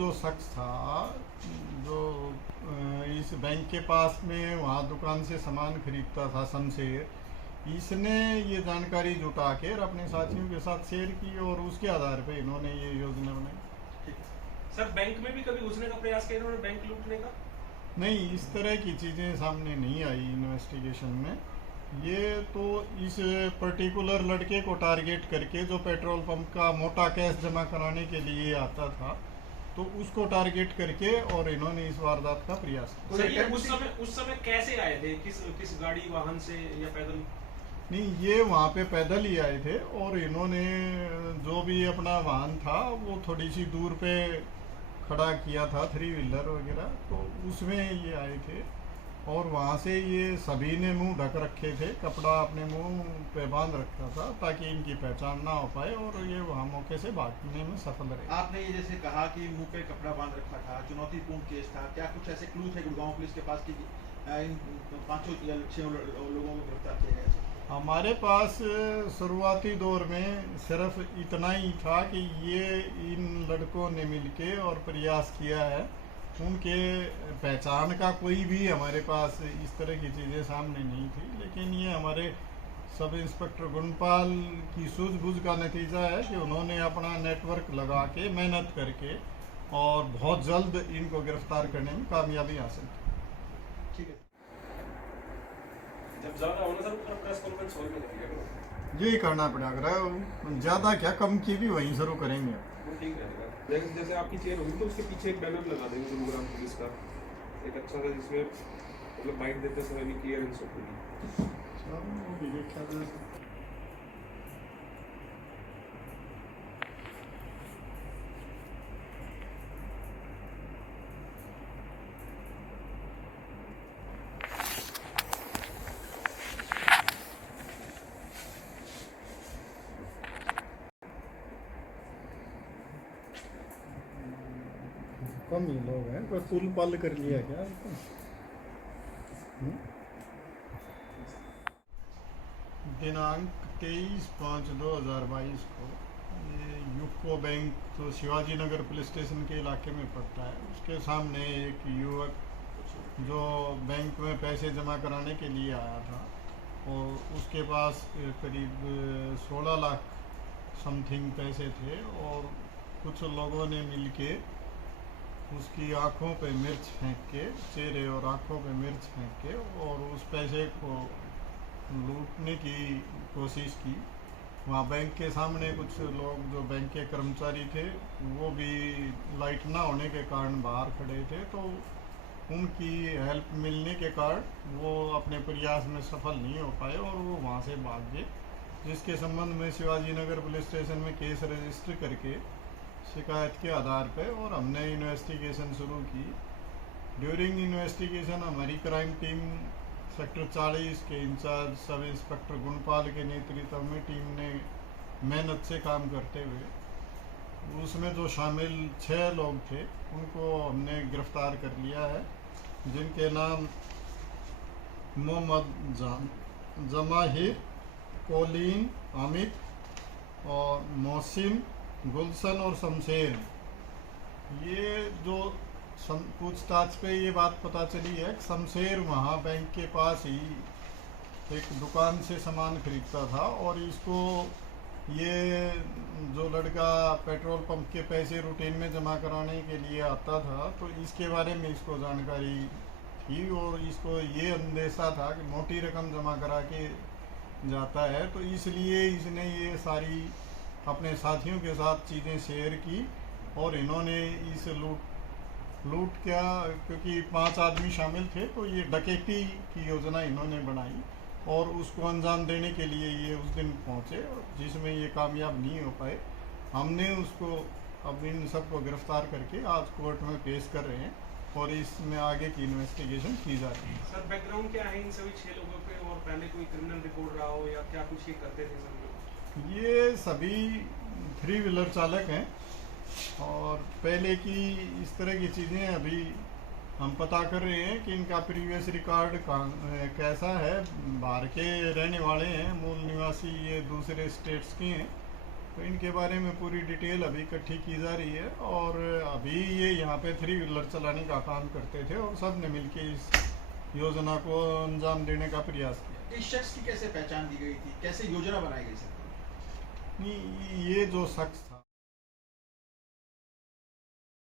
जो शख्स था जो इस बैंक के पास में वहाँ दुकान से सामान खरीदता था, शमशेर, इसने ये जानकारी जुटा के और अपने साथियों के साथ शेयर की और उसके आधार पे इन्होंने ये योजना बनाई। ठीक है सर, बैंक में भी कभी घुसने का प्रयास किया इन्होंने, बैंक लूटने का? नहीं, इस तरह की चीज़ें सामने नहीं आई इन्वेस्टिगेशन में। ये तो इस पर्टिकुलर लड़के को टारगेट करके जो पेट्रोल पंप का मोटा कैश जमा कराने के लिए आता था, तो उसको टारगेट करके और इन्होंने इस वारदात का प्रयास किया। सर ये उस समय कैसे आए थे, किस गाड़ी वाहन से या पैदल? नहीं, ये वहाँ पे पैदल ही आए थे और इन्होंने जो भी अपना वाहन था वो थोड़ी सी दूर पे खड़ा किया था, 3 व्हीलर वगैरह, तो उसमें ये आए थे और वहाँ से ये सभी ने मुंह ढक रखे थे, कपड़ा अपने मुंह पे बांध रखा था ताकि इनकी पहचान ना हो पाए और ये वहाँ मौके से भागने में सफल रहे। आपने ये जैसे कहा कि मुंह पे कपड़ा बांध रखा था, चुनौतीपूर्ण केस था, क्या कुछ ऐसे क्लू थे गुड़गांव पुलिस के पास कि इन 5 या 6 लोगों को गिरफ्तार किया गया? हमारे पास शुरुआती दौर में सिर्फ इतना ही था कि ये इन लड़कों ने मिलके और प्रयास किया है, उनके पहचान का कोई भी हमारे पास इस तरह की चीज़ें सामने नहीं थी, लेकिन ये हमारे सब इंस्पेक्टर गुणपाल की सूझबूझ का नतीजा है कि उन्होंने अपना नेटवर्क लगा के मेहनत करके और बहुत जल्द इनको गिरफ्तार करने में कामयाबी हासिल की। ठीक है, जब ज्यादा होना सर प्रेस कॉन्फ्रेंस हॉल में करिएगा। यही करना पड़ेगा, ज़्यादा क्या कम की भी वहीं शुरू करेंगे। वो ठीक रहेगा। जैसे आपकी चेयर होगी तो उसके पीछे एक बैनर लगा देंगे गुरुग्राम पुलिस का, एक अच्छा सा, जिसमें मतलब बाइट देते समय भी क्लियरेंस होगी। कम ही लोग हैं, कोई पुल पल कर लिया क्या? दिनांक 23/5/2022 को ये यूको बैंक तो शिवाजी नगर पुलिस स्टेशन के इलाके में पड़ता है, उसके सामने एक युवक जो बैंक में पैसे जमा कराने के लिए आया था और उसके पास करीब 16 लाख समथिंग पैसे थे और कुछ लोगों ने मिलके उसकी आंखों पे मिर्च फेंक के, चेहरे और आंखों पे मिर्च फेंक के और उस पैसे को लूटने की कोशिश की। वहाँ बैंक के सामने कुछ लोग जो बैंक के कर्मचारी थे वो भी लाइट ना होने के कारण बाहर खड़े थे, तो उनकी हेल्प मिलने के कारण वो अपने प्रयास में सफल नहीं हो पाए और वो वहाँ से भाग गए, जिसके संबंध में शिवाजी नगर पुलिस स्टेशन में केस रजिस्टर करके शिकायत के आधार पर और हमने इन्वेस्टिगेशन शुरू की। ड्यूरिंग इन्वेस्टिगेशन हमारी क्राइम टीम सेक्टर 40 के इंचार्ज सब इंस्पेक्टर गुणपाल के नेतृत्व में टीम ने मेहनत से काम करते हुए उसमें जो शामिल 6 लोग थे उनको हमने गिरफ्तार कर लिया है, जिनके नाम मोहम्मद जमाहिर, कोलिन, अमित और मोहसिन, गुलशन और शमशेर। ये जो पूछताछ पे ये बात पता चली है कि शमशेर वहाँ बैंक के पास ही एक दुकान से सामान खरीदता था और इसको ये जो लड़का पेट्रोल पंप के पैसे रूटीन में जमा कराने के लिए आता था, तो इसके बारे में इसको जानकारी थी और इसको ये अंदेशा था कि मोटी रकम जमा करा के जाता है, तो इसलिए इसने ये सारी अपने साथियों के साथ चीज़ें शेयर की और इन्होंने इस लूट क्या, क्योंकि 5 आदमी शामिल थे, तो ये डकैती की योजना इन्होंने बनाई और उसको अंजाम देने के लिए ये उस दिन पहुंचे, जिसमें ये कामयाब नहीं हो पाए। हमने उसको अब इन सबको गिरफ्तार करके आज कोर्ट में पेश कर रहे हैं और इसमें आगे की इन्वेस्टिगेशन की जा रही है। सर बैकग्राउंड क्या है इन सभी 6 लोगों के, और पहले कोई क्रिमिनल रिकॉर्ड रहा हो या क्या कुछ ये करते थे सब लोग? ये सभी 3 व्हीलर चालक हैं और पहले की इस तरह की चीज़ें अभी हम पता कर रहे हैं कि इनका प्रीवियस रिकॉर्ड कैसा है। बाहर के रहने वाले हैं, मूल निवासी ये दूसरे स्टेट्स के हैं तो इनके बारे में पूरी डिटेल अभी इकट्ठी की जा रही है। और अभी ये यहाँ पे 3 व्हीलर चलाने का काम करते थे और सब ने मिलकर इस योजना को अंजाम देने का प्रयास किया। इस शख्स की कैसे पहचान दी गई थी, कैसे योजना बनाई गई सर? नहीं, ये जो शख्स था